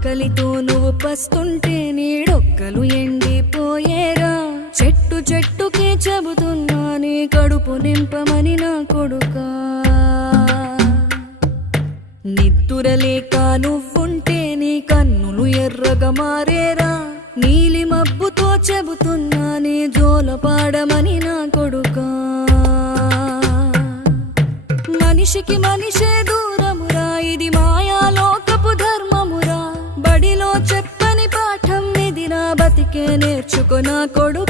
ఆకలితో నువ్వు పస్తుంటే నీడొక్కలు ఎండిపోయేరా. చెట్టు చెట్టుకే చెబుతున్నా నీ కడుపు నింపమని నా కొడుకా. నిద్దురలేక నువ్వుంటే నీ కన్నులు ఎర్రగా మారేరా. నీలి మబ్బుతో చెబుతున్నా నీ జోలపాడమని నా కొడుకా. మనిషికి మనిషే దూరమురా, ఇది మాయాలోకపు ధర్మమురా. బడిలో చెప్పని పాఠం ఇదిరా, బతికే నేర్చుకో నా కొడుకా.